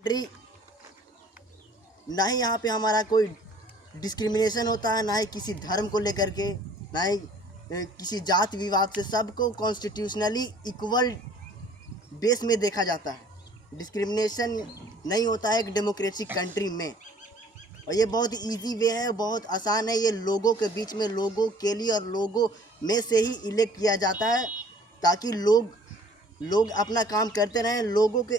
Country ना ही यहाँ पे हमारा कोई डिस्क्रिमिनेशन होता है, ना ही किसी धर्म को लेकर के, ना ही किसी जात विवाद से। सबको कॉन्स्टिट्यूशनली इक्वल बेस में देखा जाता है। डिस्क्रिमिनेशन नहीं होता है एक डेमोक्रेटिक कंट्री में। और ये बहुत इजी वे है, बहुत आसान है। ये लोगों के बीच में, लोगों के लिए और लोगों में से ही इलेक्ट किया जाता है, ताकि लोग अपना काम करते रहें। लोगों को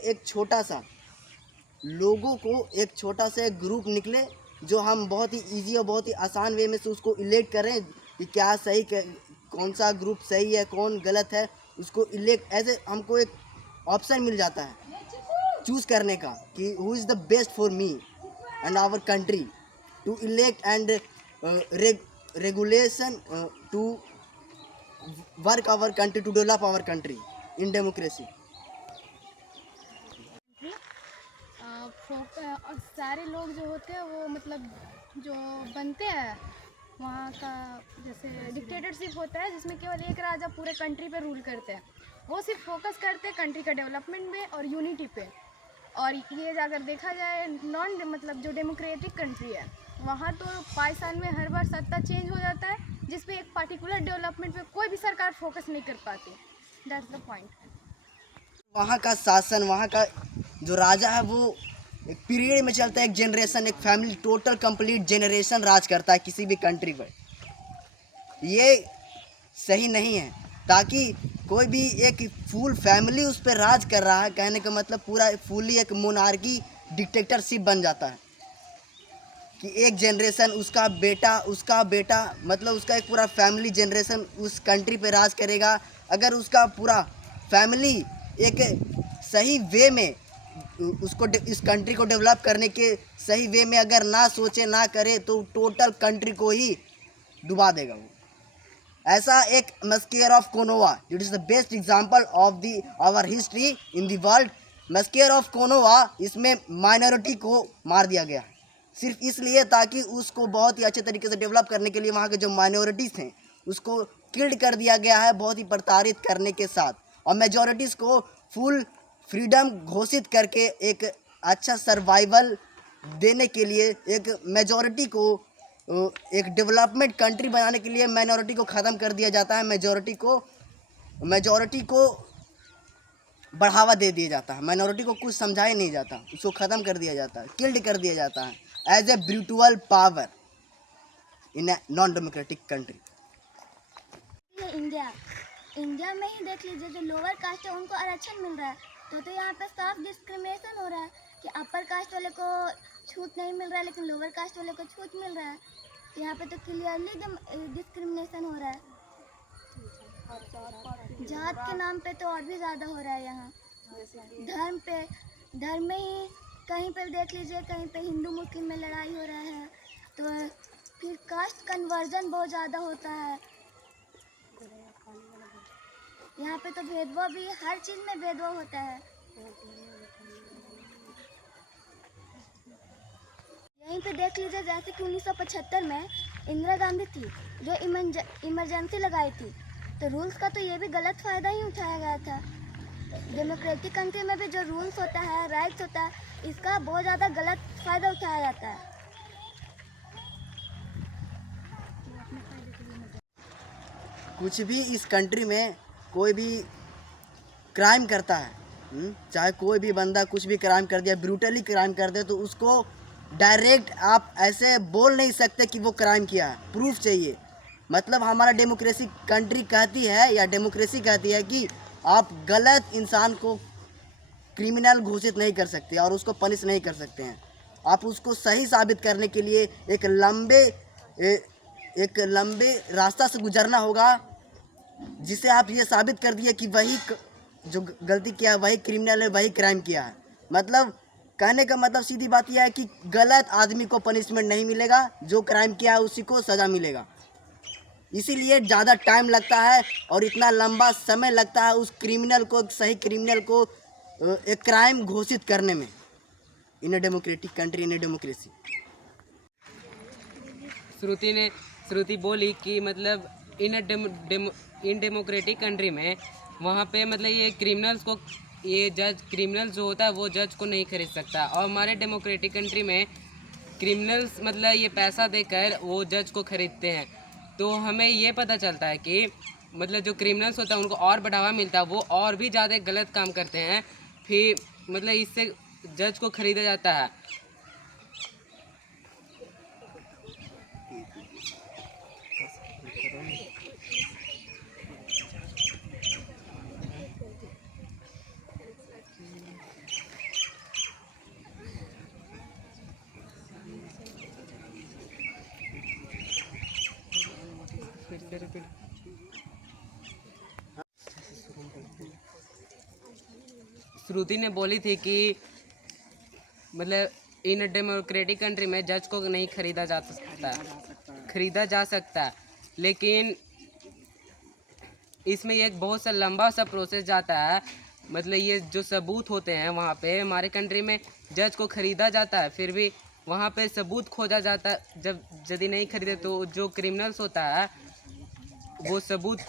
एक छोटा सा एक ग्रुप निकले, जो हम बहुत ही इजी और बहुत ही आसान वे में से उसको इलेक्ट करें कि क्या सही, कौन सा ग्रुप सही है, कौन गलत है। उसको इलेक्ट ऐसे हमको एक ऑप्शन मिल जाता है चूज़ करने का कि who is the best for me and our country to elect and regulation to work our country, to develop our country in democracy. और सारे लोग जो होते हैं वो मतलब जो बनते हैं वहाँ का, जैसे डिक्टेटरशिप होता है जिसमें केवल एक राजा पूरे कंट्री पे रूल करते हैं। वो सिर्फ फोकस करते हैं कंट्री का डेवलपमेंट में और यूनिटी पे। और ये अगर देखा जाए मतलब जो डेमोक्रेटिक कंट्री है वहाँ तो 5 साल में हर बार सत्ता चेंज हो जाता है, जिस पे एक पर्टिकुलर डेवलपमेंट पे कोई भी सरकार फोकस नहीं कर पाती। That's the point. वहाँ का शासन, वहाँ का जो राजा है वो एक पीरियड में चलता है, एक जनरेशन, एक फैमिली, टोटल कंप्लीट जनरेशन राज करता है किसी भी कंट्री पर। ये सही नहीं है, ताकि कोई भी एक फुल फैमिली उस पर राज कर रहा है, कहने का मतलब पूरा फुली एक मोनार्की डिक्टेटरशिप बन जाता है कि एक जनरेशन, उसका बेटा मतलब उसका एक पूरा फैमिली जनरेशन उस कंट्री पे राज करेगा। अगर उसका पूरा फैमिली एक सही वे में उसको इस कंट्री को डेवलप करने के सही वे में अगर ना सोचे, ना करे, तो टोटल कंट्री को ही डुबा देगा वो। ऐसा एक मस्कियर ऑफ कोनोवा, it is the best example of the our history in the world. Massacre of कोनोवा, इसमें माइनॉरिटी को मार दिया गया सिर्फ इसलिए ताकि उसको बहुत ही अच्छे तरीके से डेवलप करने के लिए वहाँ के जो माइनॉरिटीज़ थे उसको किल्ड कर दिया गया है, बहुत ही प्रताड़ित करने के साथ। और मेजॉरिटीज़ को फुल फ्रीडम घोषित करके एक अच्छा सर्वाइवल देने के लिए, एक मेजॉरिटी को एक डेवलपमेंट कंट्री बनाने के लिए माइनॉरिटी को ख़त्म कर दिया जाता है। मेजॉरिटी को बढ़ावा दे दिया जाता है। माइनॉरिटी को कुछ समझाया नहीं जाता, उसको ख़त्म कर दिया जाता है, किल्ड कर दिया जाता है as a brutal power in a non democratic country. India में ही देख लीजिए, जो लोअर कास्ट है उनको आरक्षण मिल रहा है, तो यहाँ पे साफ डिस्क्रिमिनेशन हो रहा है कि अपर कास्ट वाले को छूट नहीं मिल रहा है लेकिन लोअर कास्ट वाले को छूट मिल रहा है। यहाँ पे तो क्लियरली डिस्क्रिमिनेशन हो रहा है। जात के नाम पे तो और भी ज़्यादा हो रहा है। यहाँ धर्म में ही कहीं पे देख लीजिए, कहीं पे हिंदू मुस्लिम में लड़ाई हो रहा है, तो फिर कास्ट कन्वर्जन बहुत ज़्यादा होता है। यहाँ पे तो भेदभाव भी, हर चीज़ में भेदभाव होता है। यहीं पे देख लीजिए, जैसे कि 1975 में इंदिरा गांधी थी जो इमरजेंसी लगाई थी, तो रूल्स का तो ये भी गलत फ़ायदा ही उठाया गया था। डेमोक्रेटिक कंट्री में भी जो रूल्स होता है, राइट्स होता है, इसका बहुत ज़्यादा गलत फ़ायदा उठाया जाता है। कुछ भी इस कंट्री में कोई भी क्राइम करता है, चाहे कोई भी बंदा कुछ भी क्राइम कर दिया, ब्रूटली क्राइम कर दे, तो उसको डायरेक्ट आप ऐसे बोल नहीं सकते कि वो क्राइम किया है, प्रूफ चाहिए। मतलब हमारा डेमोक्रेसी कंट्री कहती है, या डेमोक्रेसी कहती है कि आप गलत इंसान को क्रिमिनल घोषित नहीं कर सकते और उसको पनिश नहीं कर सकते हैं। आप उसको सही साबित करने के लिए एक लंबे रास्ता से गुजरना होगा, जिसे आप ये साबित कर दिए कि वही जो गलती किया है वही क्रिमिनल है, वही क्राइम किया है। मतलब कहने का मतलब सीधी बात यह है कि गलत आदमी को पनिशमेंट नहीं मिलेगा, जो क्राइम किया है उसी को सज़ा मिलेगा। इसीलिए ज़्यादा टाइम लगता है और इतना लंबा समय लगता है उस क्रिमिनल को, सही क्रिमिनल को एक क्राइम घोषित करने में, in a democratic country, in a democracy. Shruti बोली कि मतलब इन डेमोक्रेटिक कंट्री में वहाँ पे मतलब ये क्रिमिनल्स को ये जज क्रिमिनल जो होता है वो जज को नहीं खरीद सकता। और हमारे डेमोक्रेटिक कंट्री में क्रिमिनल्स मतलब ये पैसा देकर वो जज को खरीदते हैं। तो हमें ये पता चलता है कि मतलब जो क्रिमिनल्स होता है उनको और बढ़ावा मिलता है, वो और भी ज़्यादा गलत काम करते हैं, फिर मतलब इससे जज को खरीदा जाता है। श्रुति ने बोली थी कि मतलब इन डेमोक्रेटिक कंट्री में जज को नहीं खरीदा जा सकता, लेकिन इसमें एक बहुत सा लंबा सा प्रोसेस जाता है। मतलब ये जो सबूत होते हैं वहाँ पे हमारे कंट्री में जज को खरीदा जाता है, फिर भी वहाँ पे सबूत खोजा जाता है। जब यदि नहीं खरीदे तो जो क्रिमिनल्स होता है वो सबूत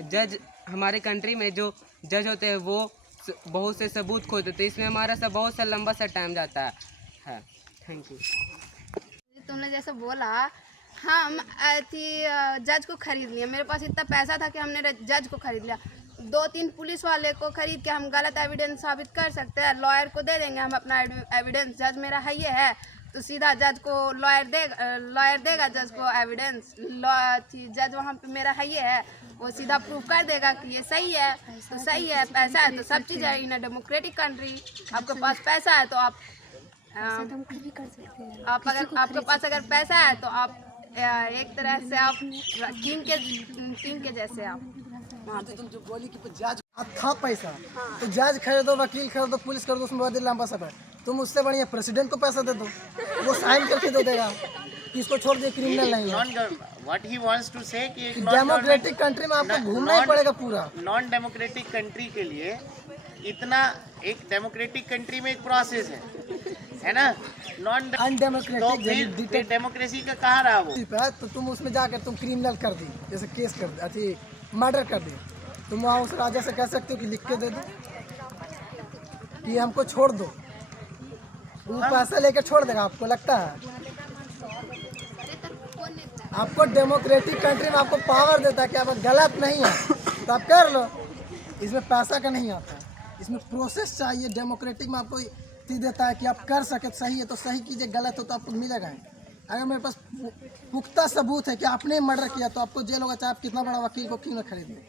जज हमारे कंट्री में जो जज होते हैं वो बहुत से सबूत खोजते, तो इसमें हमारा सा बहुत सा लंबा सा टाइम जाता है। Thank you. तुमने जैसे बोला, हम जज को खरीद लिया, मेरे पास इतना पैसा था कि हमने जज को खरीद लिया। 2-3 पुलिस वाले को खरीद के हम गलत एविडेंस साबित कर सकते हैं, लॉयर को दे देंगे हम अपना एविडेंस, जज मेरा है ये है, तो सीधा जज को लॉयर देगा जज को एविडेंस, जज वहाँ पे मेरा है ये है, वो सीधा प्रूफ कर देगा कि ये सही है, तो सही है, पैसा है तो सब चीज़ है। इन डेमोक्रेटिक कंट्री आपके पास पैसा है तो आप अगर आपके पास अगर पैसा है तो आप एक तरह से आप किंग के जैसे आप तुम जो बोली कि जज था पैसा, तो जज खरीदो, वकील खरीदो, पुलिस खरीदो, उसमें बहुत लंबा सफर। तुम उससे बढ़िया प्रेसिडेंट को पैसा दे दो, वो साइन करके दे देगा कि इसको छोड़ दे, क्रिमिनल नहीं है। What he wants to say कि डेमोक्रेटिक कंट्री में आपको घूमना ही पड़ेगा पूरा। नॉन डेमोक्रेटिक कंट्री के लिए इतना एक डेमोक्रेटिक कंट्री में एक प्रोसेस है ना, नॉन अनडेमोक्रेटिक फिर डेमोक्रेसी का कहाँ रहा वो। तो तुम उसमें जाकर तुम क्रिमिनल कर दी, जैसे केस कर दी, अथी मर्डर कर दी, तुम वहाँ उस राजा से कह सकते हो कि लिख के दे दो कि हमको छोड़ दो, वो पैसा लेकर छोड़ देगा। आपको लगता है आपको डेमोक्रेटिक कंट्री में आपको पावर देता है कि अगर गलत नहीं है तो आप कर लो, इसमें पैसा का नहीं आता, इसमें प्रोसेस चाहिए। डेमोक्रेटिक में आपको चीज़ देता है कि आप कर सके, सही है तो सही कीजिए, गलत हो तो आपको मिलेगा। अगर मेरे पास पुख्ता सबूत है कि आपने मर्डर किया तो आपको जेल होगा, चाहे आप कितना बड़ा वकील को क्यों न खरीद लें।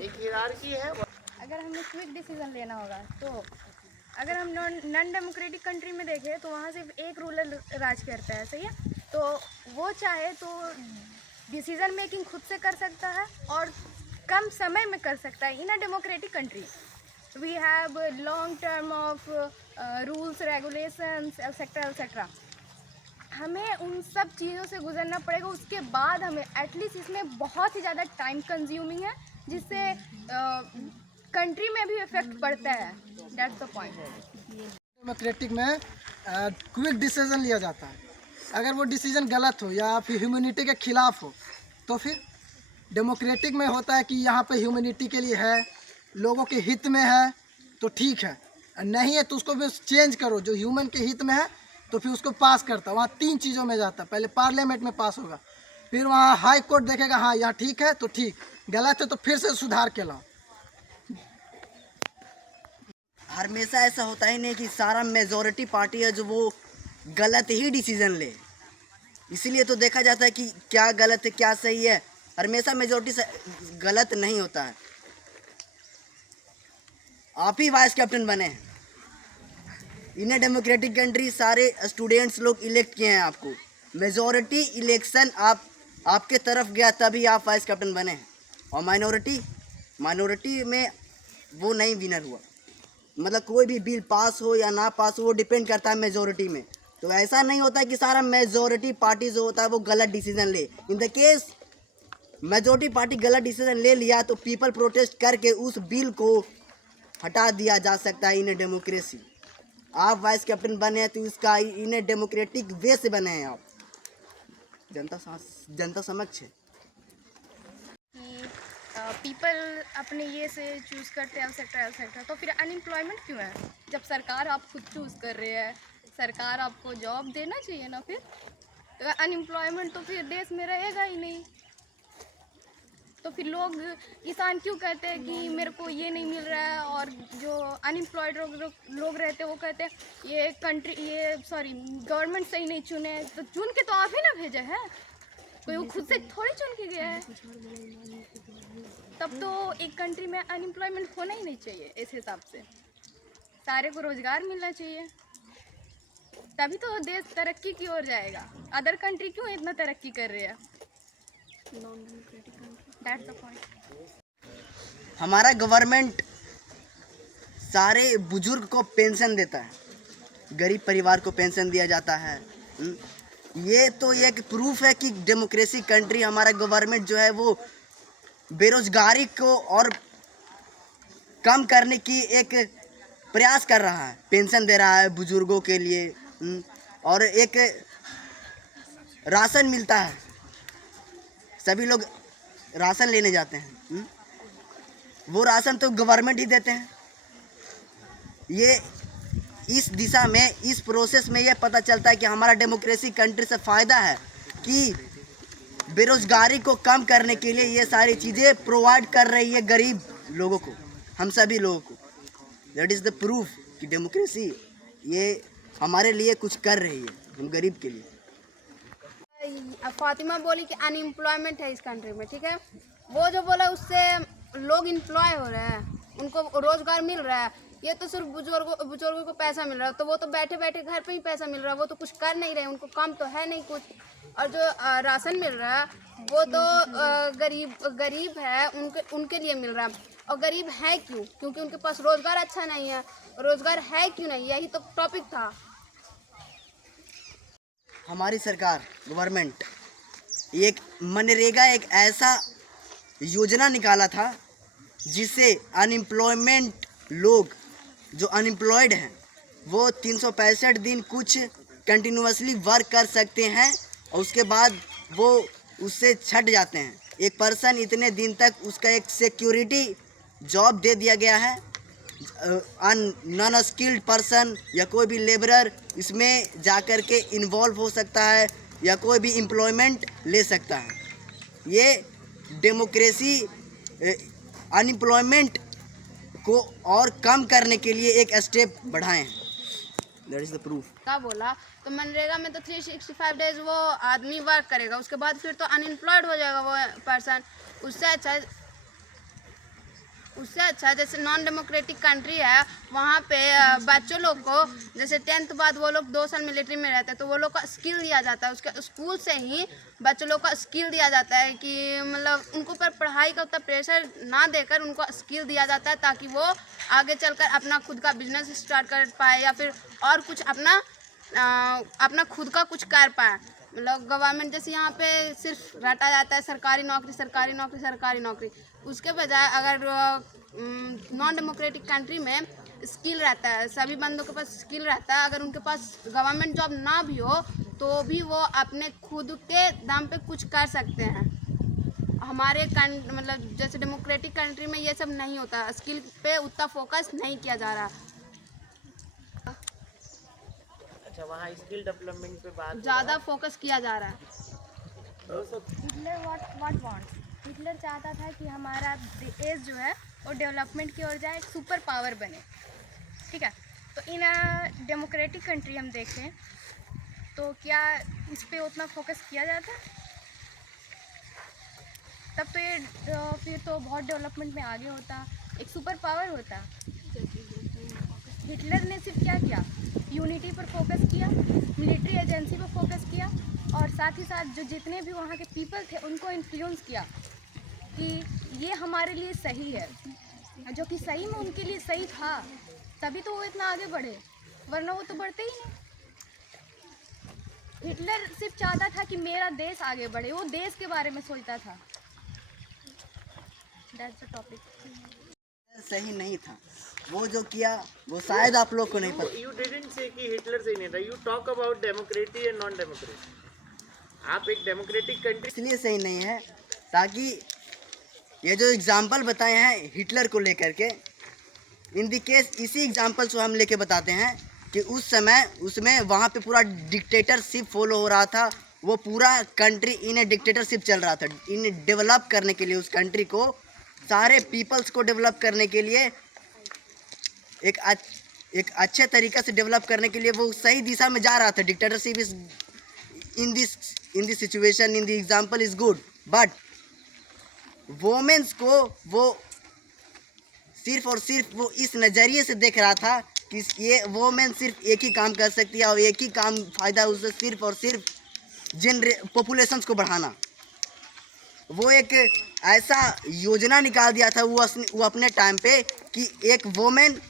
एक हिरार्की है। अगर हमें क्विक डिसीजन लेना होगा तो अगर हम नॉन डेमोक्रेटिक कंट्री में देखें तो वहाँ सिर्फ एक रूलर राज करता है, सही है, तो वो चाहे तो डिसीजन मेकिंग खुद से कर सकता है और कम समय में कर सकता है। In a democratic country we have long term of rules, regulations, etcetera. हमें उन सब चीज़ों से गुजरना पड़ेगा, उसके बाद हमें एटलीस्ट इसमें बहुत ही ज़्यादा टाइम कंज्यूमिंग है, जिससे कंट्री में भी इफेक्ट पड़ता है। That's the point. डेमोक्रेटिक में क्विक डिसीजन लिया जाता है। अगर वो डिसीजन गलत हो या फिर ह्यूमैनिटी के खिलाफ हो तो फिर डेमोक्रेटिक में होता है कि यहाँ पे ह्यूमैनिटी के लिए है, लोगों के हित में है तो ठीक है, नहीं है तो उसको भी चेंज करो, जो ह्यूमन के हित में है तो फिर उसको पास करता है। वहाँ 3 चीज़ों में जाता है, पहले पार्लियामेंट में पास होगा, फिर वहाँ हाई कोर्ट देखेगा, हाँ यहाँ ठीक है तो ठीक, गलत है तो फिर से सुधार के लाओ। हमेशा ऐसा होता ही नहीं कि सारा मेजॉरिटी पार्टी है जो वो गलत ही डिसीजन ले, इसीलिए तो देखा जाता है कि क्या गलत है क्या सही है। हमेशा मेजॉरिटी गलत नहीं होता है। आप ही वाइस कैप्टन बने हैं, इन डेमोक्रेटिक कंट्री सारे स्टूडेंट्स लोग इलेक्ट किए हैं आपको, मेजॉरिटी इलेक्शन आपके तरफ गया तभी आप वाइस कैप्टन बने हैं, और माइनॉरिटी में वो नहीं विनर हुआ। मतलब कोई भी बिल पास हो या ना पास हो वो डिपेंड करता है मेजॉरिटी में। तो ऐसा नहीं होता कि सारा मेजॉरिटी पार्टी जो होता है वो गलत डिसीजन ले। In the case majority party गलत डिसीजन ले लिया तो पीपल प्रोटेस्ट करके उस बिल को हटा दिया जा सकता है। इन डेमोक्रेसी आप वाइस कैप्टन बने हैं तो इसका इन डेमोक्रेटिक वे से बने हैं आप, जनता समक्ष है। कि पीपल अपने ये से चूज़ करते हैं एक्सेट्रा, तो फिर अनएम्प्लॉयमेंट क्यों है? जब सरकार आप खुद चूज़ कर रहे हैं, सरकार आपको जॉब देना चाहिए ना। फिर तो अनएम्प्लॉयमेंट तो फिर देश में रहेगा ही नहीं। तो फिर लोग किसान क्यों कहते हैं कि मेरे को ये नहीं मिल रहा है, और जो अनएम्प्लॉयड लोग रहते हैं वो कहते हैं गवर्नमेंट सही नहीं चुने। तो चुन के तो आप ही ना भेजे हैं, कोई वो खुद से थोड़ी चुन के गया है। तब तो एक कंट्री में अनएम्प्लॉयमेंट होना ही नहीं चाहिए। इस हिसाब से सारे को रोजगार मिलना चाहिए, तभी तो देश तरक्की की ओर जाएगा। अदर कंट्री क्यों इतना तरक्की कर रही है? That's the point. हमारा गवर्नमेंट सारे बुजुर्ग को पेंशन देता है, गरीब परिवार को पेंशन दिया जाता है। ये तो एक प्रूफ है कि डेमोक्रेसी कंट्री हमारा गवर्नमेंट जो है वो बेरोजगारी को और कम करने की एक प्रयास कर रहा है। पेंशन दे रहा है बुजुर्गों के लिए, और एक राशन मिलता है, सभी लोग राशन लेने जाते हैं। वो राशन तो गवर्नमेंट ही देते हैं। ये इस दिशा में, इस प्रोसेस में ये पता चलता है कि हमारा डेमोक्रेसी कंट्री से फ़ायदा है कि बेरोजगारी को कम करने के लिए ये सारी चीज़ें प्रोवाइड कर रही है गरीब लोगों को, हम सभी लोगों को। दैट इज़ द प्रूफ कि डेमोक्रेसी ये हमारे लिए कुछ कर रही है, हम गरीब के लिए। फातिमा बोली कि अनएम्प्लॉयमेंट है इस कंट्री में, ठीक है। वो जो बोला उससे लोग एम्प्लॉय हो रहे हैं, उनको रोजगार मिल रहा है। ये तो सिर्फ बुजुर्गों को पैसा मिल रहा है, तो वो तो बैठे बैठे घर पे ही पैसा मिल रहा है, वो तो कुछ कर नहीं रहे, उनको काम तो है नहीं कुछ। और जो राशन मिल रहा है वो तो गरीब है उनके लिए मिल रहा है। और गरीब है क्यों? क्योंकि उनके पास रोजगार अच्छा नहीं है। रोजगार है क्यों नहीं, यही तो टॉपिक था। हमारी सरकार गवर्नमेंट एक मनरेगा एक ऐसा योजना निकाला था जिससे अनएम्प्लॉयमेंट लोग जो अनएम्प्लॉयड हैं वो 365 दिन कुछ कंटिन्यूअसली वर्क कर सकते हैं, और उसके बाद वो उससे छट जाते हैं। एक पर्सन इतने दिन तक, उसका एक सिक्योरिटी जॉब दे दिया गया है। नॉन स्किल्ड पर्सन या कोई भी लेबरर इसमें जाकर के इन्वॉल्व हो सकता है या कोई भी एम्प्लॉयमेंट ले सकता है। ये डेमोक्रेसी अनएम्प्लॉयमेंट को और कम करने के लिए एक स्टेप बढ़ाए हैं। That is the proof. क्या बोला तो मनरेगा में तो 365 डेज वो आदमी वर्क करेगा, उसके बाद फिर तो अनएम्प्लॉयड हो जाएगा वो पर्सन। उससे अच्छा जैसे नॉन डेमोक्रेटिक कंट्री है, वहाँ पे बच्चों लोग को जैसे 10th बाद वो लोग 2 साल मिलिट्री में रहते हैं, तो वो लोग का स्किल दिया जाता है। उसके स्कूल से ही बच्चों लोग का स्किल दिया जाता है कि मतलब उनको पर पढ़ाई का उतना प्रेशर ना देकर उनको स्किल दिया जाता है, ताकि वो आगे चलकर अपना खुद का बिजनेस स्टार्ट कर पाए या फिर और कुछ अपना खुद का कुछ कर पाए। मतलब गवर्नमेंट जैसे यहाँ पे सिर्फ रटा जाता है सरकारी नौकरी। उसके बजाय अगर नॉन डेमोक्रेटिक कंट्री में स्किल रहता है, सभी बंदों के पास स्किल रहता है, अगर उनके पास गवर्नमेंट जॉब ना भी हो तो भी वो अपने खुद के दम पे कुछ कर सकते हैं। हमारे मतलब जैसे डेमोक्रेटिक कंट्री में ये सब नहीं होता, स्किल पे उतना फोकस नहीं किया जा रहा। अच्छा, वहाँ स्किल डेवलपमेंट पे बात ज़्यादा फोकस किया जा रहा है। हिटलर व्हाट वांट्स, हिटलर चाहता था कि हमारा देश जो है वो डेवलपमेंट की ओर जाए, एक सुपर पावर बने, ठीक है। तो इन डेमोक्रेटिक कंट्री हम देखें तो क्या इस पे उतना फोकस किया जाता है? तब तो ये फिर तो बहुत डेवलपमेंट में आगे होता, एक सुपर पावर होता। हिटलर ने सिर्फ क्या किया, यूनिटी पर फोकस किया, मिलिट्री एजेंसी पर फोकस किया, और साथ ही साथ जो जितने भी वहाँ के पीपल थे उनको इन्फ्लुएंस किया कि ये हमारे लिए सही है, जो कि सही में उनके लिए सही था, तभी तो वो इतना आगे बढ़े, वरना वो तो बढ़ते ही नहीं। हिटलर सिर्फ चाहता था कि मेरा देश आगे बढ़े, वो देश के बारे में सोचता था। That's the topic. सही नहीं था, वो जो किया वो शायद आप लोग को नहीं पता। यू डिडंट से कि हिटलर सही नहीं था, you talk about democracy and non democracy. आप एक डेमोक्रेटिक कंट्री इसलिए सही नहीं है ताकि ये जो एग्जाम्पल बताए हैं हिटलर को लेकर के, इन द केस इसी एग्जाम्पल को हम लेके बताते हैं कि उस समय उसमें वहाँ पे पूरा डिक्टेटरशिप फॉलो हो रहा था। वो पूरा कंट्री इन डिक्टेटरशिप चल रहा था। इन डेवलप करने के लिए, उस कंट्री को, सारे पीपल्स को डेवलप करने के लिए, एक अच्छे तरीक़े से डेवलप करने के लिए वो सही दिशा में जा रहा था। Dictatorship is in this situation, in the example is good, but womens को वो सिर्फ और सिर्फ वो इस नज़रिए से देख रहा था कि ये वोमेन सिर्फ एक ही काम कर सकती है और एक ही काम फ़ायदा उससे सिर्फ और सिर्फ पॉपुलेशंस को बढ़ाना। वो एक ऐसा योजना निकाल दिया था वो अपने टाइम पे कि एक वोमेन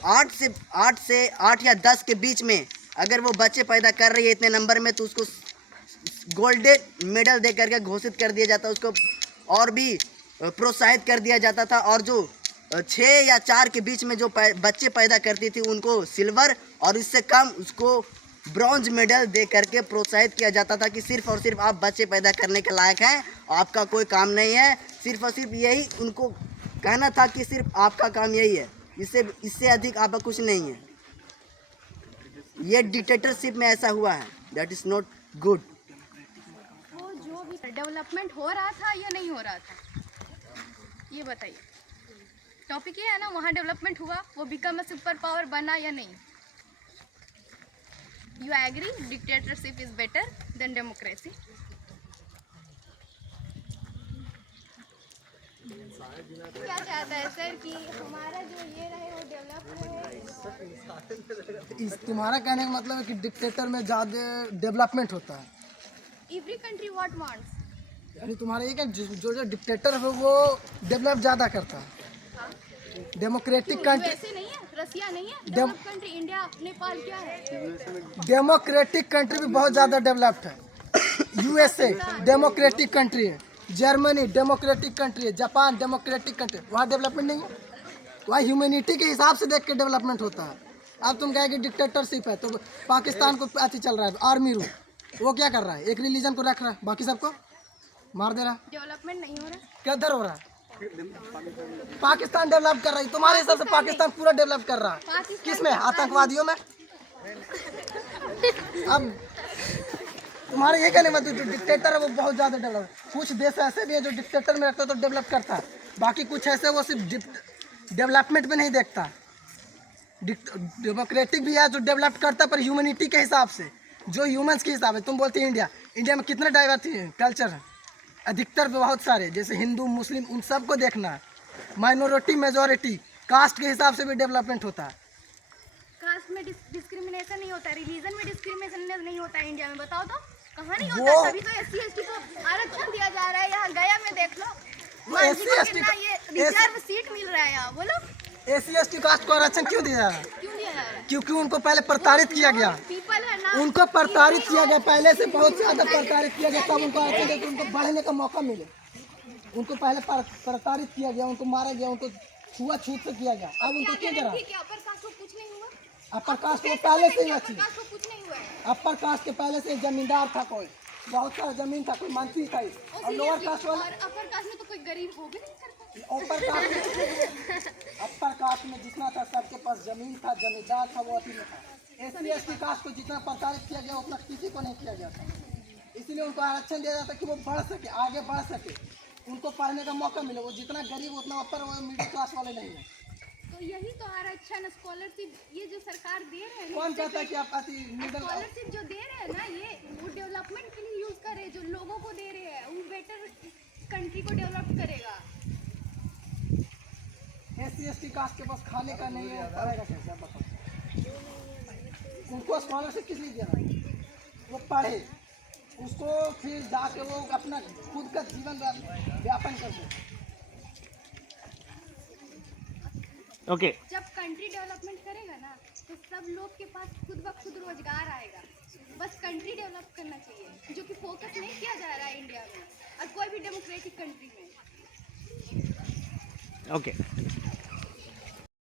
8 या 10 के बीच में अगर वो बच्चे पैदा कर रही है इतने नंबर में, तो उसको गोल्डन मेडल दे करके घोषित कर दिया जाता, उसको और भी प्रोत्साहित कर दिया जाता था। और जो 6 या 4 के बीच में जो बच्चे पैदा करती थी उनको सिल्वर और इससे कम उसको ब्रॉन्ज मेडल दे करके प्रोत्साहित किया जाता था कि सिर्फ और सिर्फ आप बच्चे पैदा करने के लायक हैं, आपका कोई काम नहीं है। सिर्फ और सिर्फ यही उनको कहना था कि सिर्फ आपका काम यही है, इससे अधिक आपका कुछ नहीं है। ये डिक्टेटरशिप में ऐसा हुआ है, दैट इज़ नॉट गुड। वो जो भी डेवलपमेंट हो रहा था या नहीं हो रहा था, ये बताइए। टॉपिक ये है ना, वहाँ डेवलपमेंट हुआ, वो बिकम अ सुपर पावर बना या नहीं। You agree dictatorship is better than democracy? क्या चाहता है सर कि हमारा जो ये रहे वो डेवलप रहे? तुम्हारा कहने का मतलब है कि डिक्टेटर में ज़्यादा डेवलपमेंट होता है। Every country what wants. यानी तुम्हारा ये क्या, जो डिक्टेटर है वो डेवलप ज़्यादा करता है। डेमोक्रेटिक कंट्री यूएसए नहीं है, रसिया नहीं है, डेवलप कंट्री इंडिया नेपाल क्या है? डेमोक्रेटिक कंट्री भी बहुत ज़्यादा डेवलप्ड है। यूएसए डेमोक्रेटिक कंट्री है, जर्मनी डेमोक्रेटिक कंट्री है, जापान डेमोक्रेटिक कंट्री। वहाँ डेवलपमेंट नहीं है, वहाँ ह्यूमैनिटी के हिसाब से देख के डेवलपमेंट होता है। अब तुम कहे कि डिक्टेटरशिप है, तो पाकिस्तान को अति चल रहा है, आर्मी रूल, वो क्या कर रहा है, एक रिलीजन को रख रहा है, बाकी सबको मार दे रहा है। डेवलपमेंट नहीं हो रहा। किधर हो रहा है? पाकिस्तान डेवलप कर रहा है। तुम्हारे हिसाब से पाकिस्तान पूरा डेवलप कर रहा है, किसमें? आतंकवादियों में। अब तुम्हारे ये कहने मतलब जो डिक्टेटर है वो बहुत ज़्यादा डेवलप। कुछ देश ऐसे भी है जो डिक्टेटर में रखता है तो डेवलप करता है, बाकी कुछ ऐसे वो सिर्फ डेवलपमेंट में नहीं देखता। डेमोक्रेटिक भी है जो डेवलप करता है पर ह्यूमैनिटी के हिसाब से, जो ह्यूमंस के हिसाब है। तुम बोलती है इंडिया में कितने डाइवर्स कल्चर है, अधिकतर बहुत सारे, जैसे हिंदू मुस्लिम, उन सबको देखना है। माइनॉरिटी मेजॉरिटी कास्ट के हिसाब से भी डेवलपमेंट होता है। कास्ट में डिस्क्रिमिनेशन नहीं होता है, रिलीजन में डिस्क्रिमिनेशन नहीं होता है इंडिया में, बताओ तो कहाँ नहीं होता है? तभी तो SC ST को आरक्षण दिया जा रहा है। यहाँ गया में देख लो, SC ST कितना ये रिजर्व सीट मिल रहा है यहाँ, बोलो। SC ST कास्ट को आरक्षण क्यों दिया जा रहा है? क्यों दिया जा रहा है? क्योंकि उनको पहले प्रताड़ित किया गया, पीपल है ना, उनको प्रताड़ित किया गया, पहले से बहुत ज़्यादा प्रताड़ित किया गया, तब उनको आरक्षण दे, उनको बढ़ने का मौका मिले। उनको पहले प्रताड़ित किया गया, उनको मारा गया, उनको छुआछूत से किया गया। अब उनको क्यों करा? अपर कास्ट को कुछ नहीं हुआ, अपर कास्ट को पहले से ही अपर अच्छी, कास्ट को कुछ नहीं हुआ है। अपर कास्ट के पहले से जमींदार था, कोई बहुत सारा जमीन था, कोई मंत्री था, और लोअर कास्ट वाले। और अपर कास्ट में तो कोई गरीब हो भी नहीं करता। अपर कास्ट में जितना था सबके पास जमीन था, जमींदार था, वो अति में था। SC ST कास्ट को जितना प्रताड़ित किया गया उतना किसी को नहीं किया गया था। इसलिए उनको आरक्षण दिया जाता कि वो बढ़ सके, आगे बढ़ सके, उनको पढ़ने का मौका मिले। वो जितना गरीब उतना ऊपर, वो मिडिल क्लास वाले नहीं है। तो यही तो आरक्षण, स्कॉलरशिप, ये जो सरकार दे रहे हैं, कौन कहता है कि आप अति मिडिल? स्कॉलरशिप जो दे रहे हैं ना, ये वो डेवलपमेंट के लिए यूज कर रहे हैं, जो लोगों को दे रहे हैं, वो बेटर कंट्री को डेवलप करेगा। SC ST कास्ट के पास खाने का नहीं है, पढ़ेगा कैसे आप बताओ? उनको स्कॉलरशिप किस लिए दे रहा है? वो पढ़े, उसको फिर जाके वो अपना खुद का जीवन व्यापन कर दे। ओके जब कंट्री डेवलपमेंट करेगा ना, तो सब लोग के पास खुद ब खुद रोजगार आएगा। बस कंट्री डेवलप करना चाहिए, जो कि फोकस नहीं किया जा रहा है इंडिया में और कोई भी डेमोक्रेटिक कंट्री में। ओके